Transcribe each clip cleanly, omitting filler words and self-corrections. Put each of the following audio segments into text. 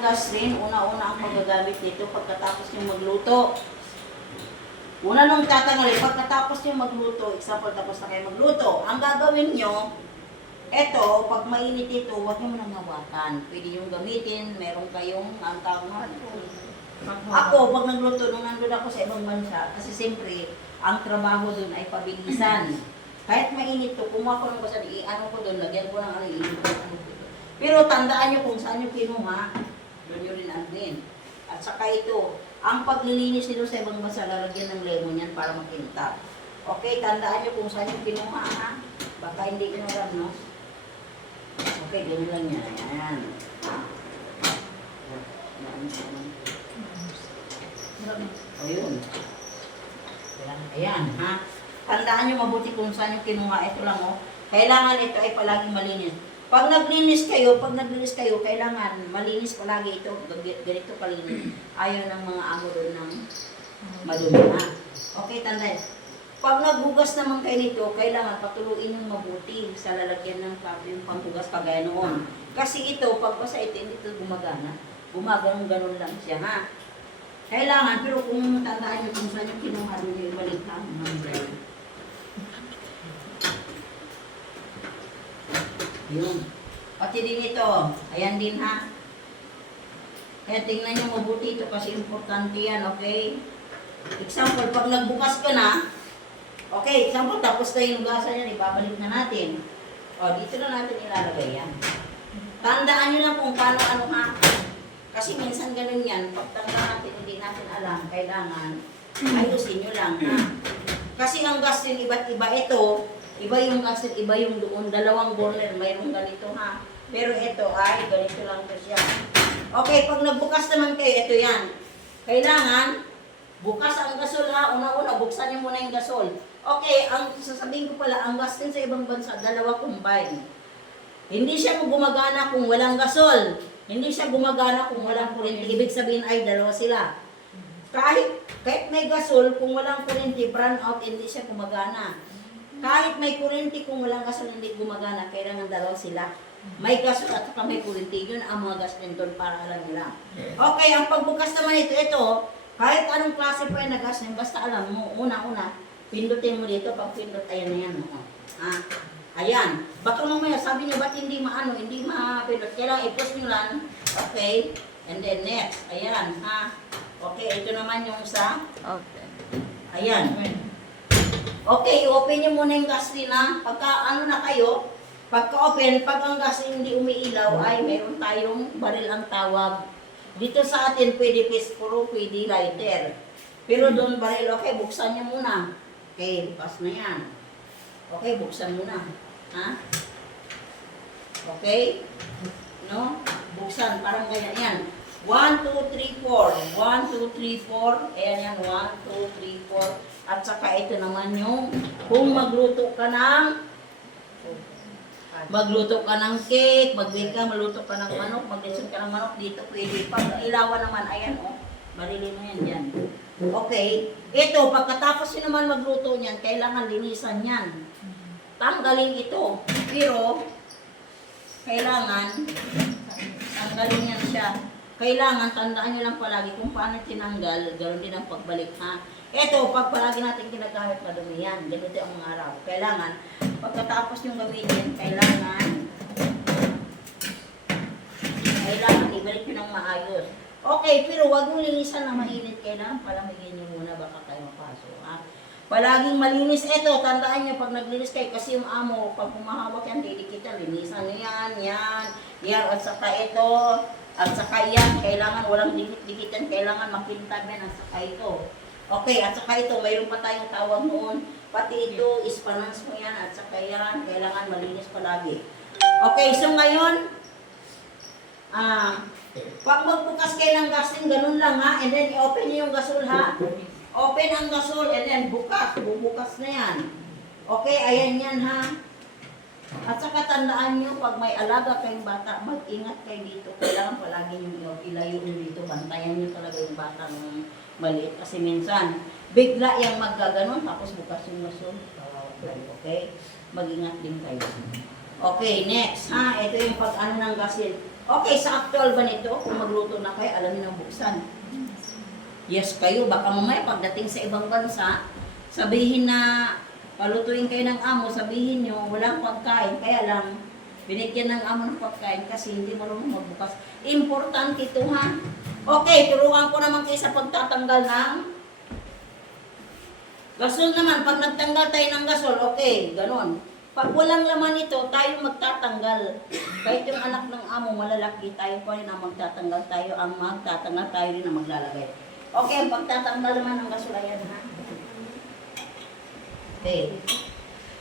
yung gas rin, una-una ang paggagamit nito pagkatapos nyo magluto. Una nung tatanggalin, pagkatapos nyo magluto, example, tapos na kayo magluto, ang gagawin nyo, eto, pag mainit ito, huwag nyo munang hawakan. Pwede yung gamitin, meron kayong ang tawag. Ako, pag nagluto, nung nandun ako sa ibang bansa, kasi siyempre, ang trabaho dun ay pabilisan. Kahit mainit to, kumuha ko ng basa, ano ko dun, lagyan ko ng ano, pero tandaan nyo kung saan nyo kinuha, doon nyo rin admin. At saka ito, ang paglilinis nito sa ibang bansa, lalagyan ng lemon yan para makintab. Okay, tandaan nyo kung saan nyo kinuha, ha? Baka hindi nyo alam, no? Okay, ganyan lang yan. Ayan. O yun. Ayan, ha? Tandaan nyo mabuti kung saan nyo kinuha. Ito lang, oh. Kailangan ito ay palaging malinis. Pag naglinis kayo, kailangan malinis palagi ito, ganito kalinis. Ayaw ng mga amo doon ng madumi, ha? Okay, tandaan. Pag naghugas naman kayo nito, kailangan patuluin yung mabuti sa lalagyan ng yung panghugas kagaya noon. Kasi ito, pag basa ito, hindi ito gumagana. Gumaganong-ganon lang siya, ha? Kailangan, pero kung tandaan nyo kung saan yung kinuha doon yung ibalik ha, yun. Pati din ito. Ayan din ha. Kaya tingnan nyo mabuti ito kasi importante yan, okay? Example, pag nagbukas ka na, okay, example, tapos na yung hugasan yan, ibabalik na natin. O, dito na natin ilalagay yan. Tandaan nyo lang kung paano ano ha. Kasi minsan ganun yan, pag tanda natin, hindi natin alam, kailangan ayusin nyo lang ha. Kasi ang gas din iba't iba ito, iba yung gas din, iba yung doon, dalawang burner, mayroong ganito ha. Pero ito ay, ganito lang to siya. Okay, pag nagbukas naman kayo, ito yan. Kailangan, bukas ang gasol ha, una-una, buksan nyo muna yung gasol. Okay, ang sasabihin ko pala, ang gas din sa ibang bansa, dalawa combine. Hindi siya gumagana kung walang gasol. Hindi siya gumagana kung walang kuryente. Ibig sabihin ay dalawa sila. Kahit may gasol, kung walang kuryente, brown out, hindi siya gumagana. Kahit may kuryente, kung walang gasol, hindi gumagana. Kailangan dalawa sila. May gasol at saka may kuryente. Yun ang mga gas din doon para alam nila. Okay, ang pagbukas naman ito, kahit anong klase pa yung na gas niya, basta alam mo, una-una, pindutin mo dito, pag pindot, ayan na yan. Ayan. Baka mamaya, sabi niyo, ba't hindi hindi mapindot? Kailangan i-push nyo lang. Okay. And then next. Ayan, ha. Okay, ito naman yung sa. Okay. Ayan. Okay, open nyo muna yung gas rin, ha. Pagka na kayo, pagka-open, pag ang gas hindi umiilaw, ay meron tayong baril ang tawag. Dito sa atin, pwede pispuro, pwede lighter. Pero doon baril, okay, buksan nyo muna. Okay, bukas na yan. Okay, buksan mo na. Ha? Okay? No? Buksan, parang ganyan yan. 1, 2, 3, 4. 1, 2, 3, 4. Ayan yan, 1, 2, 3, 4. At saka ito naman yung, kung magluto ka ng cake, magluto ka ng manok, maglisod ka ng manok, dito pwede. Pag ilawan naman, ayan o, marilin mo yan dyan. Okay, ito, pagkatapos nyo naman magluto niyan, kailangan linisan yan. Tanggalin ito. Pero, kailangan, tanggalin yan siya. Kailangan, tandaan nyo lang palagi kung paano tinanggal, ganoon din ang pagbalik ha. Ito, pag palagi natin ginagamit madumi yan, ganito ang mga araw. Kailangan, pagkatapos yung gamitin, kailangan ibalik nyo ng maayos. Okay, pero wag mong linisan na mainit. Kailangan palamigin nyo muna, baka kayo mapasok ha. Palaging malinis. Ito, tandaan nyo, pag naglinis kayo, kasi yung amo, pag humahawak yan, didikita, linisan nyo yan, at saka ito, at saka yan, kailangan walang dikit-dikitan, kailangan makintab yan, at saka ito. Okay, at saka ito, mayroon pa tayong tawag noon, pati ito, ispanans mo yan, at saka yan, kailangan malinis palagi. Okay, so ngayon, pag magbukas kayo ng gasin, ganun lang ha, and then i-open nyo yung gasol ha. Open ang gasol and then bubukas na yan. Okay, ayan yan ha. At saka tandaan nyo, pag may alaga kayong bata, mag-ingat kayo dito. Kailangan palagi nyo ilayo nyo dito. Bantayan nyo talaga yung batang maliit. Kasi minsan, bigla yung maggaganon, tapos bukas yung gasol. Okay? Mag-ingat din kayo. Okay, next ha. Ito yung pag-ano ng gasil. Okay, sa actual ba nito, kung magluto na kayo, alam niyo na buksan. Yes kayo, baka mamaya pagdating sa ibang bansa, sabihin na palutuin kayo ng amo, sabihin nyo, walang pagkain, kaya lang, binigyan ng amo ng pagkain kasi hindi marunong magbukas. Importante ito ha. Okay, turuan ko naman kayo sa pagtatanggal ng gasol naman. Pag nagtanggal tayo ng gasol, okay, ganon. Pag walang laman ito, tayo magtatanggal. Kahit yung anak ng amo, malalaki, tayo pa rin ang magtatanggal. Tayo ang magtatanggal, tayo rin ang maglalagay. Okay, ang pagtatanggal naman ng gasol, ayan ha. Okay.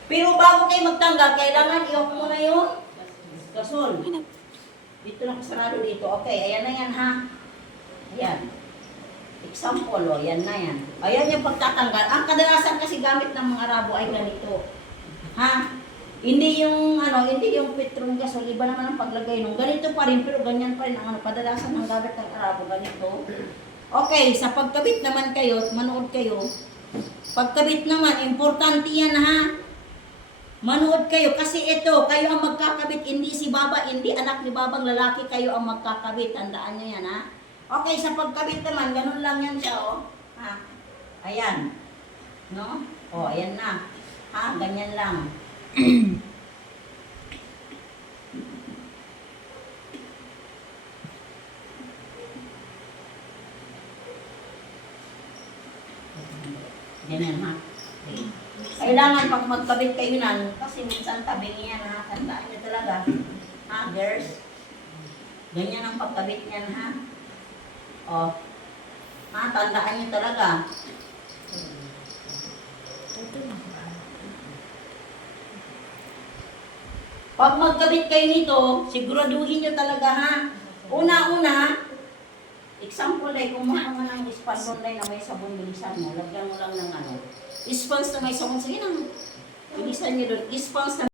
Pero bago kayo magtanggal, kailangan i-off muna yung gasol. Dito lang sarado dito. Okay, ayan na yan ha. Ayan. Example, o, yan na yan. Ayan yung pagtatanggal. Ang kadalasan kasi gamit ng mga Arabo ay ganito. Ha? Hindi yung hindi yung petrol gasol, iba naman ang paglagay nung. Ganito pa rin, pero ganyan pa rin ang kadalasan ng gamit ng Arabo, ganito. Okay, sa pagkabit naman kayo, manood kayo. Pagkabit naman, importante yan ha. Manood kayo kasi ito, kayo ang magkakabit, hindi si Baba, hindi anak ni Babang lalaki, kayo ang magkakabit. Tandaan nyo yan ha. Okay, sa pagkabit naman, ganun lang yan siya oh. Ha? Ayan. No? Oh, ayan na. Ha, ganyan lang. Ganyan ha. Okay. Kailangan pag magkabit kayo nan, kasi minsan tabi niyan ha. Tandaan niyo talaga. Ha, girls? Ganyan ang pagkabit niyan ha. Oh. Ha, tandaan niyo talaga. Pag magkabit kayo nito, siguraduhin nyo talaga ha. Una-una, example ay kumuha ka ng sponge na may sabon, bilisan mo. Lagyan mo lang ng sponge na may sabon. Sige na, bilisan nyo doon. Sponge na